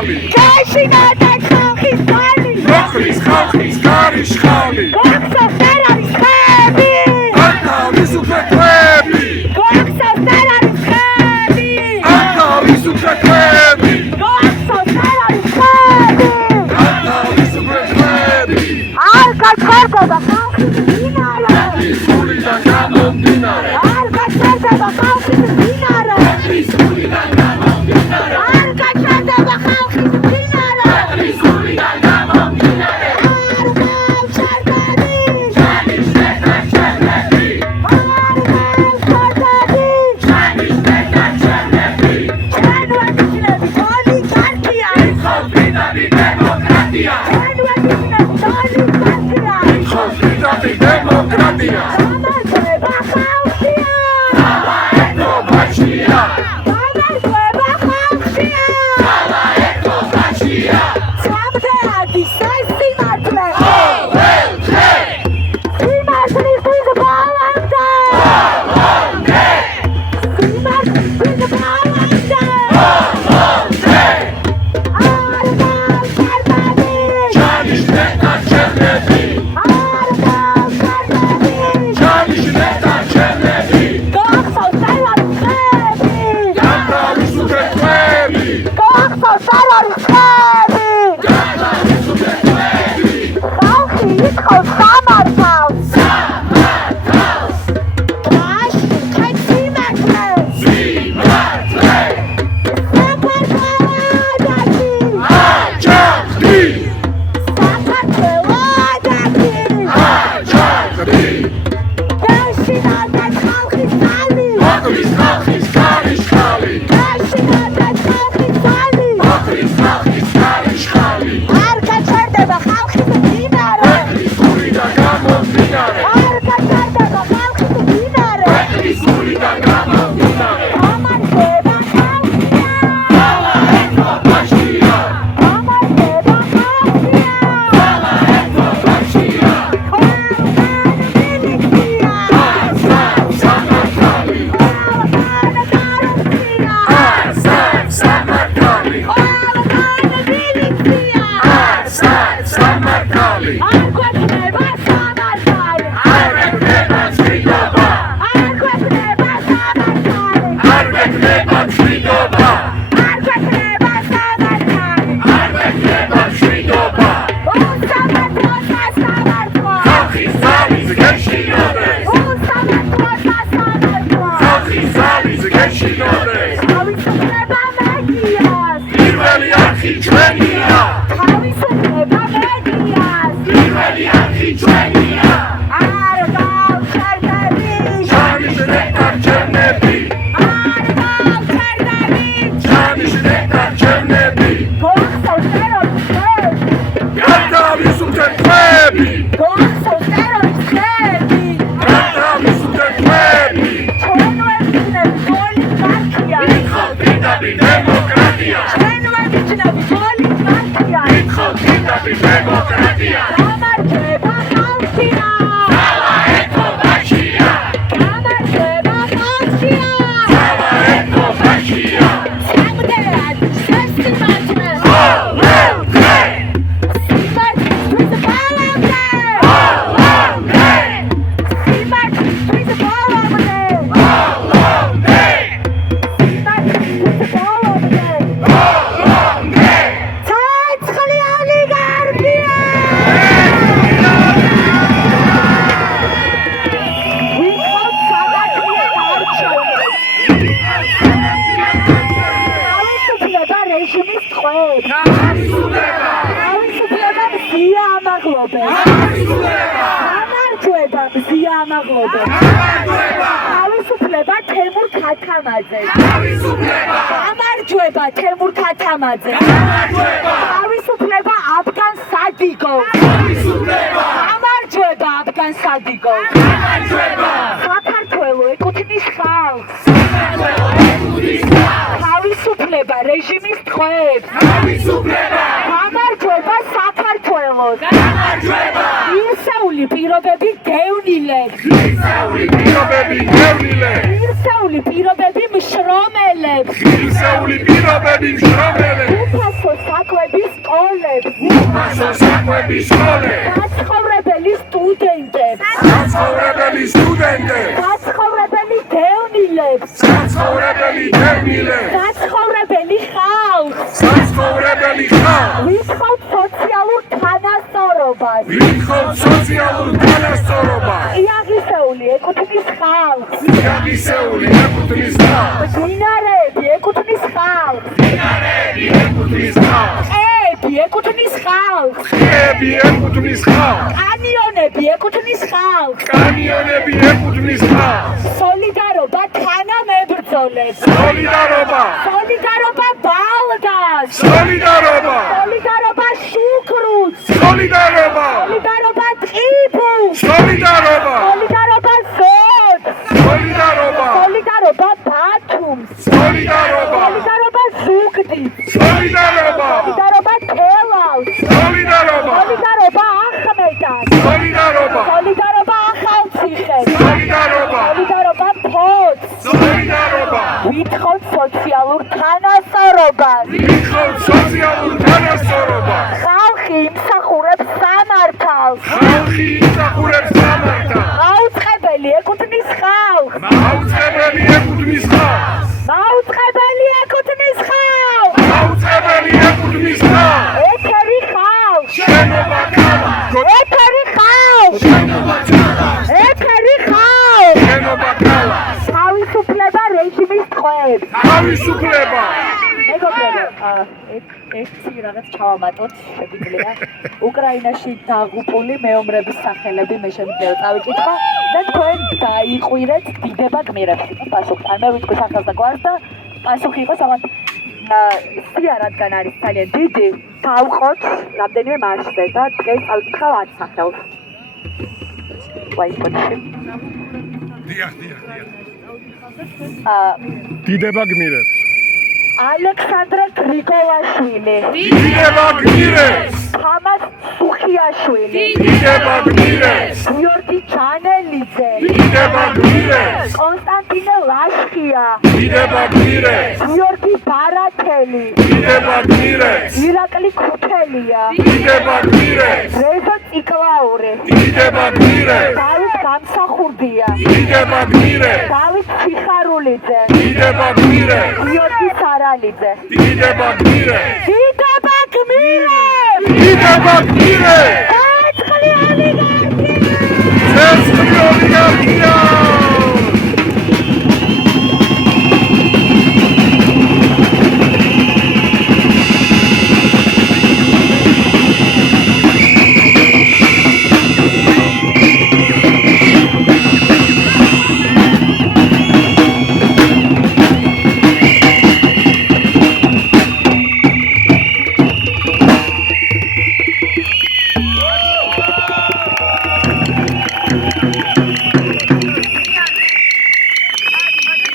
ხალი ჩაშინა და ხალხის ხალი მოხრის ხალხის გარიშხალი გოხსოს ვერ არის ხები თავისუფლები გოხსოს ვერ არის ხები თავისუფლები გოხსოს ვერ არის ხები თავისუფლები არ გაჩერდება ხალხის დინარე სულიდან გამომდინარე არ გაჩერდება ხალხის დინარე სულიდან გამომდინარე არ გაჩერდება ხალხის დინარე სულიდან გამომდინარე არ გავჩერდები ჩანიშნები არ გავჩერდები ჩანიშნები ჩვენ ვაგრძნები ოლიგარქია ხალხიდანი დემოკრატია ჩვენ ვაგრძნები ოლიგარქია ხალხიდანი დემოკრატია გამარჯვება ხალხია ბაშია გამარჯვება ხალხია ბაშია სამთეადის ეს სიმართლე ოლე სიმართლისთვის ბალანსა სიმართლისთვის ბალანსა არ გავჩერდები ჩანიშნება ჩემები არ გავჩერდები ჩანიშნება ჩემები გახსოვს არ არის ხები თავისუფლები გახსოვს არ არის ხები თავისუფლები ხალხი ითხოვს სამართალს დრაში ხეთ სიმართლეს სიმართლე საქართველოდაკი აჯანყდი საქართველოდაკი აჯანყდი გაშინა და ხალხის ხალი მოხრის ხალხის გარიშხალი გაშინა და ხალხის ხალი მოხრის ხალხის გარიშხალი არ გაჩერდება ხალხის დინარე სულიდან გამომდინარე არ გაჩერდება ხალხის დინარე სულიდან გამომდინარე გამარჯვება ხალხია ბაშია გამარჯვება ხალხია ბაშია მილიცია სამართალი მილიცია სამართალი მილიცია სამართალი არ გვექნება სამართალი არ ეკნება ჭრიდობა არ გვექნება სამართალი არ ეკნება ჭრიდობა არ გვექნება სამართალი არ ეკნება ჭრიდობა უსამართლო სასამართლო ხალხის ძალის გეშინოდეს უსამართლო სასამართლო ხალხის ძალის გეშინოდეს თავისუფლება მედიას პირველი არხი ჩვენია თავისუფლება მედიას პირველი არხი ჩვენია არ გავჩერდები ჩანიშნება ჩემები არ გავჩერდები ჩანიშნება ჩემები გახსოვს ტერორის ხები თავისუფლები გახსოვს ტერორის ხები თავისუფლები ჩვენ ვაგრძნები ოლიგარქია ხალხიდანი დემოკრატია ჩვენ ვაგრძნები ოლიგარქია ხალხიდანი დემოკრატია გამარჯვება ხალხია ბაშია გამარჯვება ხალხია ბაშია სამთეადის ეს სიმართლე ოლე სიმართლისთვის ბალანსა სიმართლისთვის ბალანსა სიმართლისთვის ბალანსა ცაცხლი ოლიგარქია ვიყავთ სამართლიან არჩევნებს თავისუფლება რეჟიმის ტყვეებს თავისუფლება მზია ამაღლობებს გამარჯვება მზია ამაღლობებს თავისუფლება თემურ ქათამაძეს გამარჯვება თემურ ქათამაძეს თავისუფლება აფგან სადიგოვს გამარჯვება აფგან სადიგოვს საქართველო ეკუთვნის ხალხს თავისუფლება რეჟიმის ტყვეებს გამარჯვება საქართველოს ისეული პირობები დევნილებს ღირსეული პირობები დევნილებს ღირსეული პირობები მშრომელებს ღირსეული პირობები მშრომელებს უფასო საკვების სკოლებს უფასო საკვების სკოლებს საცხოვრებელი სტუდენტებს საცხოვრებელი სტუდენტებს საცხოვრებელი დევნილებს საცხოვრებელი დევნილებს საცხოვრებელი ხალხს საცხოვრებელი ხალხს ვითხოვთ სოციალურ თანასწორობას ვითხოვთ სოციალურ თანასწორობას იაღისეული ეკუთვნის ხალხს იაღისეული ეკუთვნის ხალხს მდინარეები ეკუთვნის ხალხს მდინარეები ეკუთვნის ხალხს ტყეები ეკუთვნის ხალხს ტყეები ეკუთვნის ხალხს კანიონები ეკუთვნის ხალხს კანიონები ეკუთვნის ხალხს სოლიდარობა თანამებრძოლებს სოლიდარობა სოლიდარობა ბალდას სოლიდარობა სოლიდარობა შუქრუს სოლიდარობა სოლიდარობა ტყიბულს სოლიდარობა სოლიდარობა ზოდს სოლიდარობა სოლიდარობა ბათუმს სოლიდარობა სოლიდარობა ზუგდიდს სოლიდარობა სოლიდარობა თელავს სოლიდარობა სოლიდარობა ახმეტას სოლიდარობა სოლიდარობა ახალციხეს სოლიდარობა სოლიდარობა ფოთს სოლიდარობა ვითხოვთ სოციალურ თანასწორობას ვითხოვთ სოციალურ თანასწორობას ხალხი იმსახურებს სამართალს ხალხი იმსახურებს სამართალს მაუწყებელი ეკუთვნის ხალხს მაუწყებელი ეკუთვნის ხალხს მაუწყებელი ეკუთვნის ხალხს მაუწყებელი ეკუთვნის ხალხს ეთერი ხალხს შენობა ქალაქს ეთერი ხალხს შენობა ქალაქს ეთერი ხალხს შენობა ქალაქს თავისუფლება რეჟიმის ტყვეებს თავისუფლება მეგობრებო ერთი რაღაც ჩავამატოთ შეგვიძლია უკრაინაში დაღუპული მეომრების სახელები მე შემიძლია წავიკითხო და თქვენ დაიყვირეთ დიდება გმირებს პასუხი ან მე ვიტყვი სახელს და გვარს და პასუხი იყოს აღარ სია რადგან არის ძალიან დიდი დავყოთ რამდენიმე მარშზე და დღეს წავიკითხავ 10 სახელს ვაიკოჩი დიახ დიდება გმირებს ალექსანდრე გრიგოლაშვილი დიდება გმირებს თამაზ სუხიაშვილი დიდება გმირებს გიორგი ჩანელიძე დიდება გმირებს კონსტანტინე ლაშქია დიდება გმირებს გიორგი ბარათელი დიდება გმირებს ირაკლი ქუთელია დიდება გმირებს რეზო ციკლაური დიდება გმირებს დავით გამსახურდია დიდება გმირებს დავით ციხარულიძე დიდება გმირებს გიორგი სარალიძე დიდება გმირებს დიდება გმირებს დიდება გმირებს ეწყლიანი